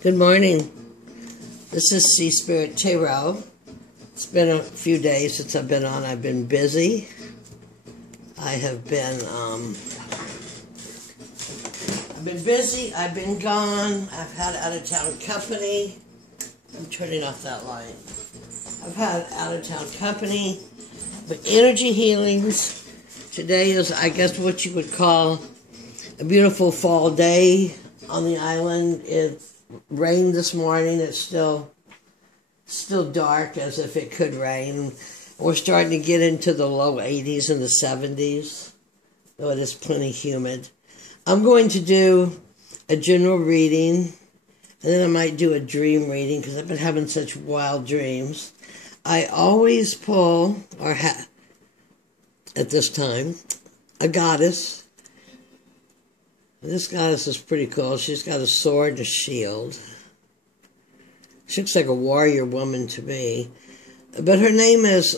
Good morning. This is Sea Spirit Tarot. It's been a few days since I've been on. I've been busy. I've been busy. I've been gone. I've had out-of-town company. I'm turning off that light. I've had out-of-town company. But energy healings. Today is, I guess, what you would call a beautiful fall day on the island. It rained this morning. It's still dark, as if it could rain. We're starting to get into the low 80s and the 70s, though it is plenty humid. I'm going to do a general reading, and then I might do a dream reading, because I've been having such wild dreams. I always pull, at this time, a goddess. This goddess is pretty cool. She's got a sword and a shield. She looks like a warrior woman to me. But her name is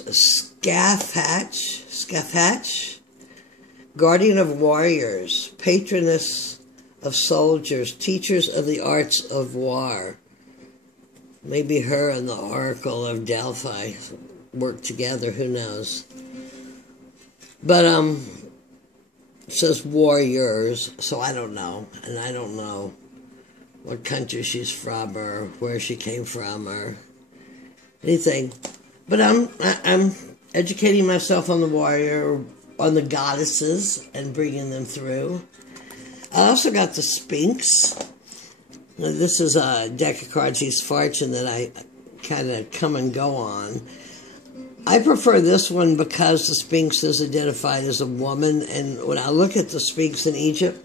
Scafhatch, guardian of warriors, patroness of soldiers, teachers of the arts of war. Maybe her and the Oracle of Delphi work together, who knows. But, it says warriors, so I don't know. And I don't know what country she's from or where she came from or anything. But I'm educating myself on the warrior, on the goddesses, and bringing them through. I also got the Sphinx. Now, this is a deck of cards, East Fortune, that I kind of come and go on. I prefer this one because the Sphinx is identified as a woman, and when I look at the Sphinx in Egypt,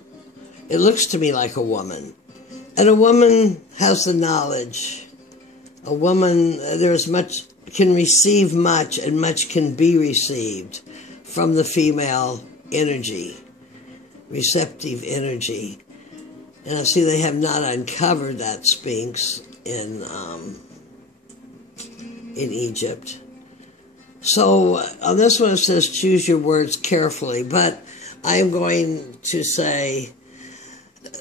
it looks to me like a woman. And a woman has the knowledge. A woman, can receive much, and much can be received from the female energy, receptive energy. And I see they have not uncovered that Sphinx in Egypt. So on this one it says choose your words carefully, but I'm going to say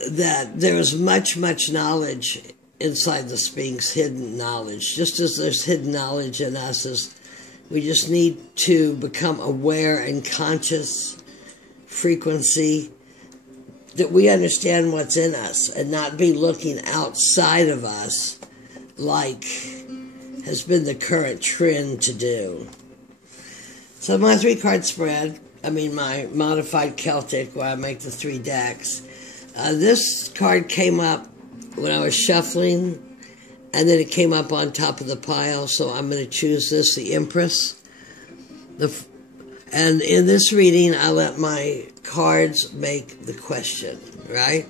that there is much knowledge inside the Sphinx, hidden knowledge. Just as there's hidden knowledge in us, we just need to become aware and conscious frequency that we understand what's in us and not be looking outside of us like has been the current trend to do. So my 3-card spread, my modified Celtic, where I make the 3 decks, this card came up when I was shuffling, and then it came up on top of the pile, so I'm going to choose this, the Empress. And in this reading, I let my cards make the question, right?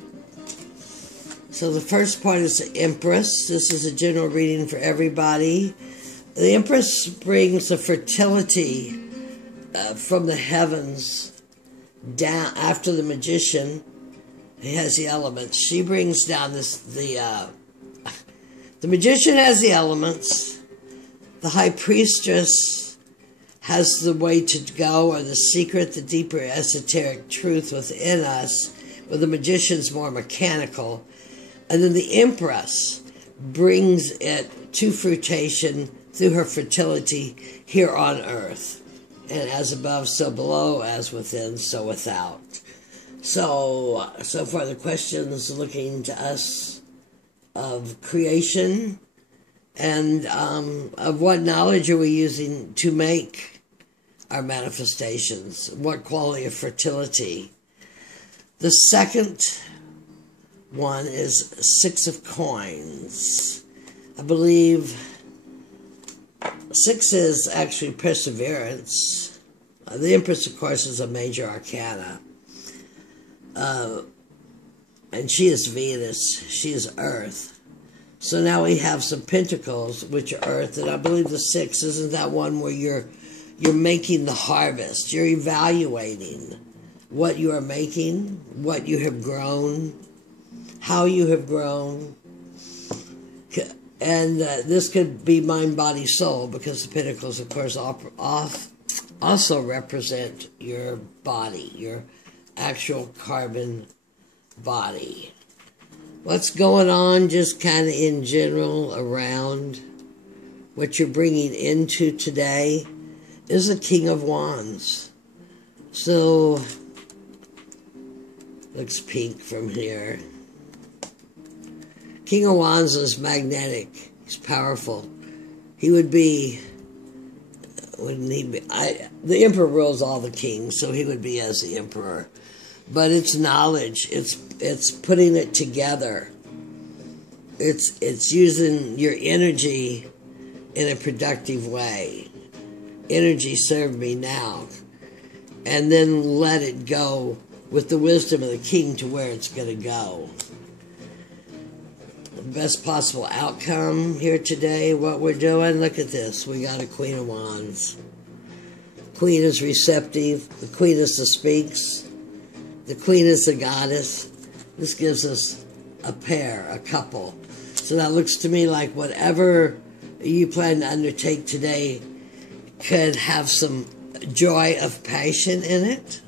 So the first part is the Empress. This is a general reading for everybody. The Empress brings the fertility from the heavens down after the magician. He has the elements. She brings down the magician has the elements. The high priestess has the way to go, or the secret, the deeper esoteric truth within us, where the magician's more mechanical. And then the Empress brings it to fruition through her fertility here on earth. And as above, so below, as within, so without. So far the questions looking to us of creation and of what knowledge are we using to make our manifestations, what quality of fertility. The second one is 6 of Coins. I believe 6 is actually perseverance. The Empress, of course, is a major arcana. And she is Venus. She is Earth. So now we have some Pentacles, which are Earth. And I believe the 6, isn't that one where you're making the harvest? You're evaluating what you are making, what you have grown, how you have grown. And this could be mind, body, soul, because the Pentacles, of course, also represent your body, your actual carbon body. What's going on just kind of in general around what you're bringing into today is the King of Wands. So, looks pink from here. King of Wands is magnetic. He's powerful. He would be, wouldn't he be? The Emperor rules all the kings, so he would be as the Emperor. But it's knowledge. It's putting it together. It's using your energy in a productive way. Energy serve me now. And then let it go with the wisdom of the king to where it's going to go. The best possible outcome here today, what we're doing, look at this. We got a Queen of Wands. Queen is receptive. The Queen is the speaks. The Queen is the goddess. This gives us a pair, a couple. So that looks to me like whatever you plan to undertake today could have some joy of passion in it.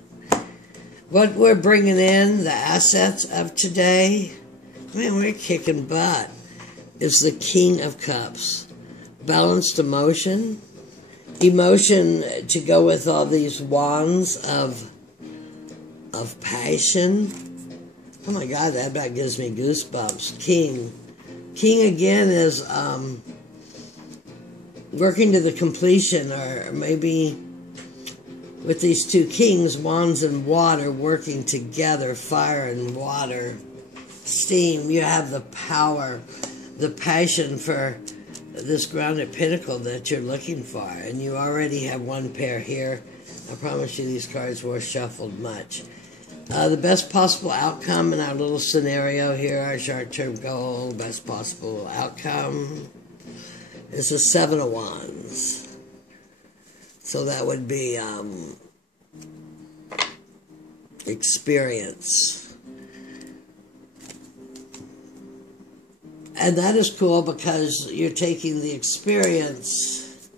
What we're bringing in, the assets of today, man, we're kicking butt, is the King of Cups. Balanced emotion. Emotion to go with all these wands of passion. Oh my God, that about gives me goosebumps. King. King again is working to the completion, or maybe with these two kings, wands and water, working together, fire and water, steam. You have the power, the passion for this grounded pinnacle that you're looking for. And you already have one pair here. I promise you these cards were shuffled much. The best possible outcome in our little scenario here, our short-term goal, best possible outcome, is the Seven of Wands. So that would be experience. And that is cool because you're taking the experience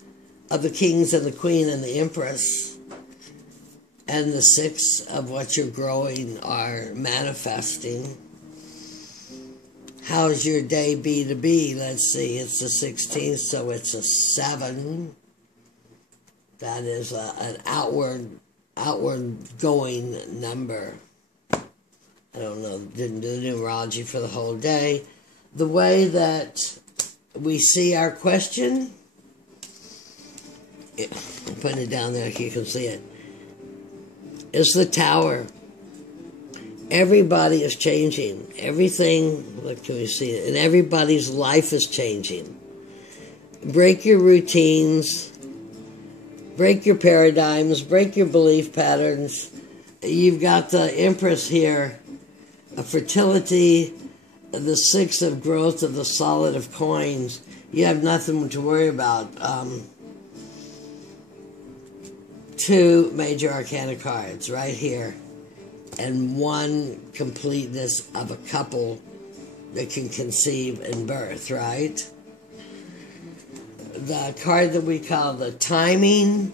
of the kings and the queen and the empress and the six of what you're growing are manifesting. How's your day be to be? Let's see, it's the 16th, so it's a 7. That is an outward going number. I don't know, didn't do the numerology for the whole day. The way that we see our question, I'm putting it down there so you can see it, is the Tower. Everybody is changing. Everything, look, can we see it? And everybody's life is changing. Break your routines. Break your paradigms. Break your belief patterns. You've got the Empress here. A fertility, the 6 of growth of the solid of coins. You have nothing to worry about. 2 major arcana cards right here. And 1 completeness of a couple that can conceive and birth, right? The card that we call the timing,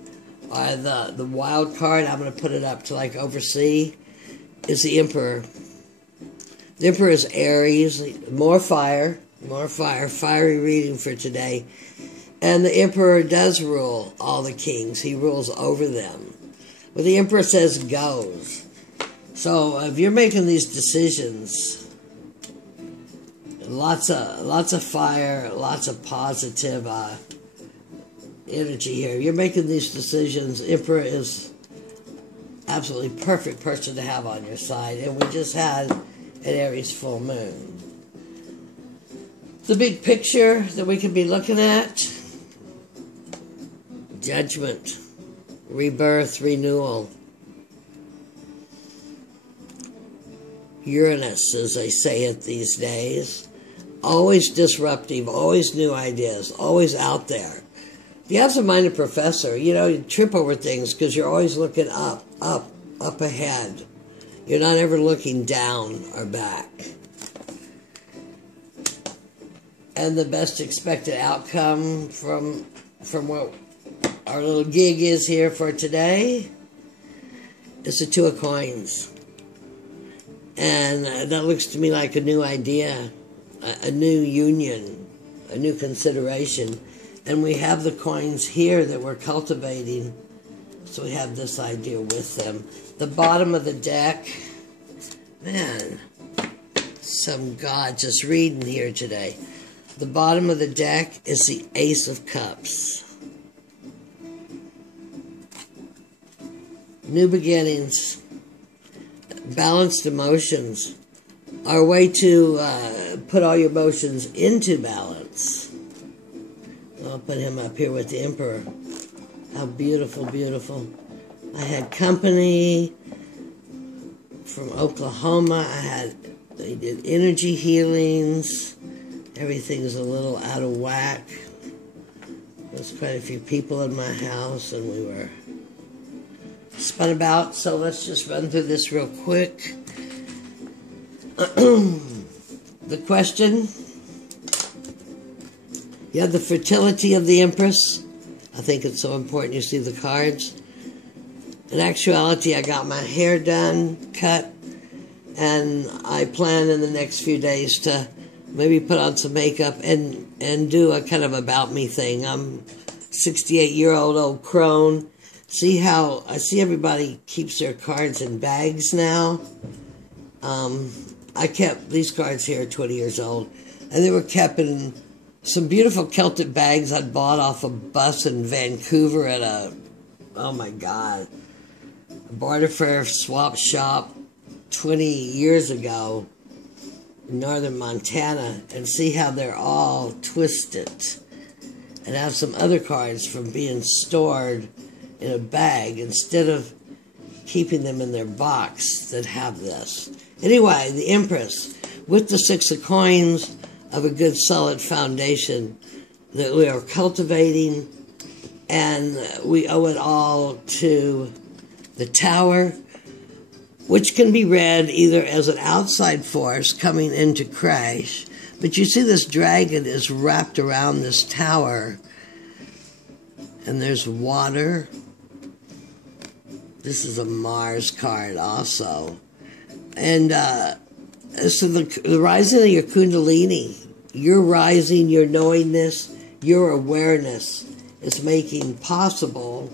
or the wild card, I'm going to put it up to like oversee, is the Emperor. The Emperor is Aries, more fire, fiery reading for today. And the Emperor does rule all the kings. He rules over them. What the Emperor says goes. So if you're making these decisions, lots of fire, lots of positive energy here. You're making these decisions. Emperor is absolutely perfect person to have on your side. And we just had an Aries full moon. The big picture that we could be looking at, judgment, rebirth, renewal. Uranus, as they say it these days, always disruptive, always new ideas, always out there. If you have some minded professor, you know, you trip over things because you're always looking up ahead. You're not ever looking down or back. And the best expected outcome from what our little gig is here for today is the 2 of coins. And that looks to me like a new idea, a new union, a new consideration. And we have the coins here that we're cultivating. So we have this idea with them. The bottom of the deck, man, some God just reading here today. The bottom of the deck is the Ace of Cups. New beginnings, balanced emotions, our way to put all your emotions into balance. I'll put him up here with the Emperor. How beautiful, beautiful. I had company from Oklahoma. They did energy healings. Everything's a little out of whack. There's quite a few people in my house, and we were spun about. So let's just run through this real quick. The question, you have the fertility of the Empress. I think it's so important you see the cards. In actuality, I got my hair done, cut, and I plan in the next few days to maybe put on some makeup and do a kind of about me thing. I'm 68-year-old old crone. See how I see everybody keeps their cards in bags now. I kept these cards here 20 years old, and they were kept in some beautiful Celtic bags I'd bought off a bus in Vancouver at oh my God, a barter fair swap shop 20 years ago in northern Montana, and see how they're all twisted. And have some other cards from being stored in a bag instead of keeping them in their box that have this. Anyway, the Empress with the Six of Coins of a good solid foundation that we are cultivating, and we owe it all to the Tower, which can be read either as an outside force coming in to crash, but you see this dragon is wrapped around this tower, and there's water. This is a Mars card also. And so the rising of your Kundalini, your rising, your knowingness, your awareness is making possible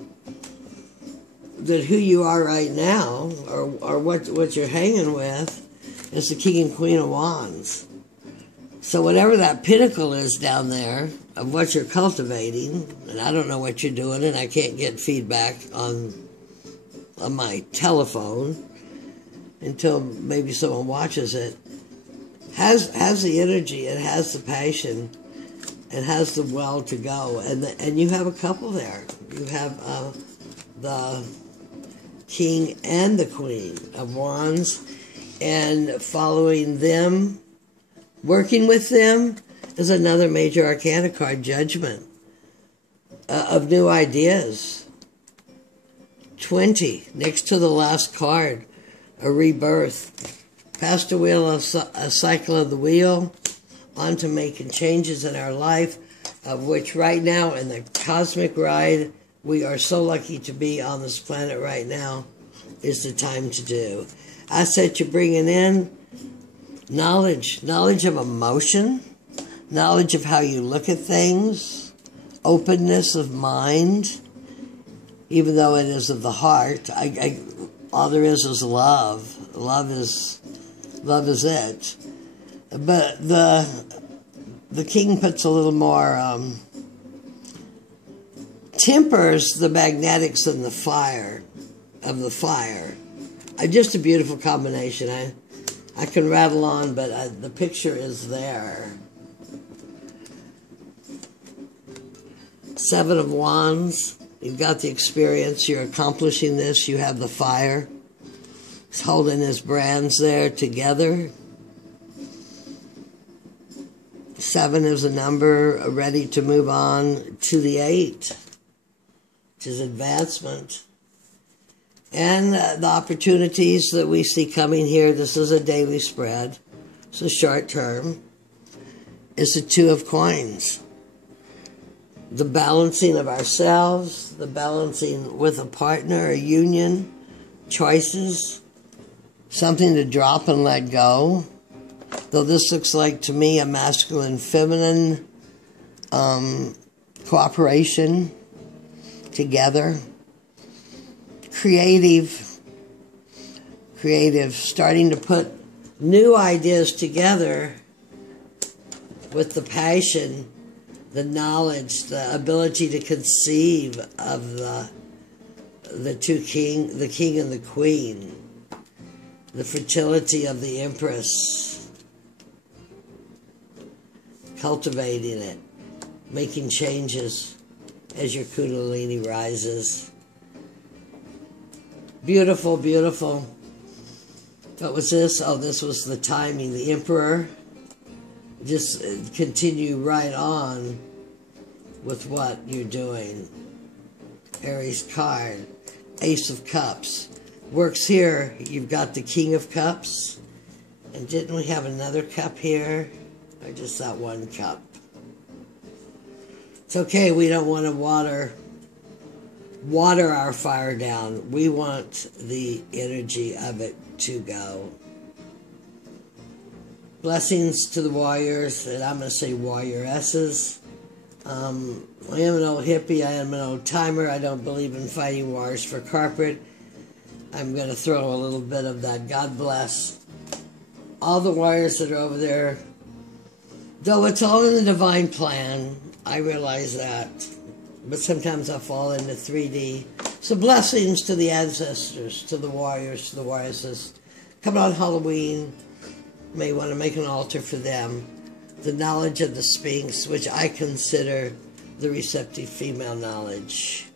that who you are right now, or what you're hanging with, is the King and Queen of Wands. So whatever that pinnacle is down there of what you're cultivating, and I don't know what you're doing, and I can't get feedback on my telephone until maybe someone watches it, has the energy, it has the passion, it has the will to go, and you have a couple there. You have the King and the Queen of Wands, and following them, working with them, is another major arcana card, Judgment, of new ideas. 20, next to the last card, a rebirth. Past the wheel, a cycle of the wheel, on to making changes in our life, of which right now in the cosmic ride, we are so lucky to be on this planet right now, is the time to do. Asset you're bringing in, knowledge of emotion, knowledge of how you look at things, openness of mind, even though it is of the heart. All there is love. Love is it. But the King puts a little more, tempers the magnetics and the fire of the fire. Just a beautiful combination. I can rattle on, but the picture is there. Seven of Wands. You've got the experience. You're accomplishing this. You have the fire. He's holding his brands there together. 7 is a number ready to move on to the 8, which is advancement. And the opportunities that we see coming here, this is a daily spread. It's a short term. It's the 2 of Coins. The balancing of ourselves, the balancing with a partner, a union, choices, something to drop and let go. Though this looks like, to me, a masculine-feminine cooperation together. Creative, starting to put new ideas together with the passion, the knowledge, the ability to conceive of the king and the queen, the fertility of the empress, cultivating it, making changes as your kundalini rises. Beautiful, beautiful. What was this? Oh, this was the timing, the emperor. Just continue right on with what you're doing. Aries card, Ace of Cups. Works here, you've got the King of Cups. And didn't we have another cup here? Or just that one cup? It's okay, we don't want to water our fire down. We want the energy of it to go. Blessings to the warriors, and I'm going to say warrioresses. I am an old hippie, I am an old timer. I don't believe in fighting wars for carpet. I'm going to throw a little bit of that. God bless all the warriors that are over there. Though it's all in the divine plan, I realize that. But sometimes I fall into 3D. So blessings to the ancestors, to the warriors, to the warrioresses. Coming on Halloween, may want to make an altar for them. The knowledge of the Sphinx, which I consider the receptive female knowledge.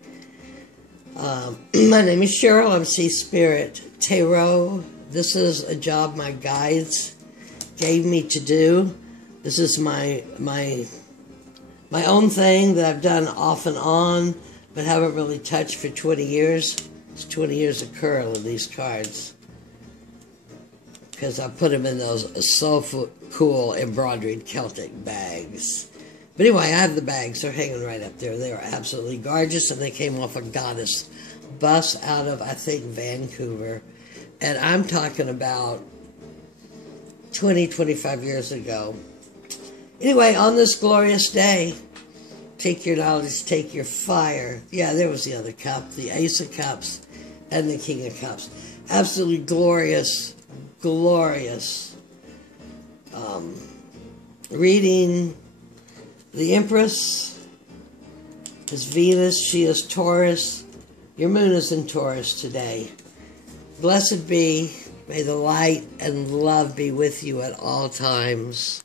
My name is Cheryl. I'm Sea Spirit Tarot. This is a job my guides gave me to do. This is my own thing that I've done off and on, but haven't really touched for 20 years. It's 20 years of curl in these cards, because I put them in those so cool embroidered Celtic bags. But anyway, I have the bags. They're hanging right up there. They are absolutely gorgeous, and they came off a goddess bus out of, I think, Vancouver. And I'm talking about 20, 25 years ago. Anyway, on this glorious day, take your knowledge, take your fire. Yeah, there was the other cup, the Ace of Cups and the King of Cups. Absolutely glorious, glorious reading. The Empress is Venus. She is Taurus. Your moon is in Taurus today. Blessed be. May the light and love be with you at all times.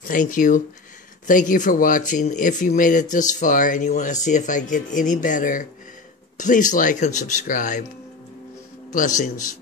Thank you. Thank you for watching. If you made it this far and you want to see if I get any better, please like and subscribe. Blessings.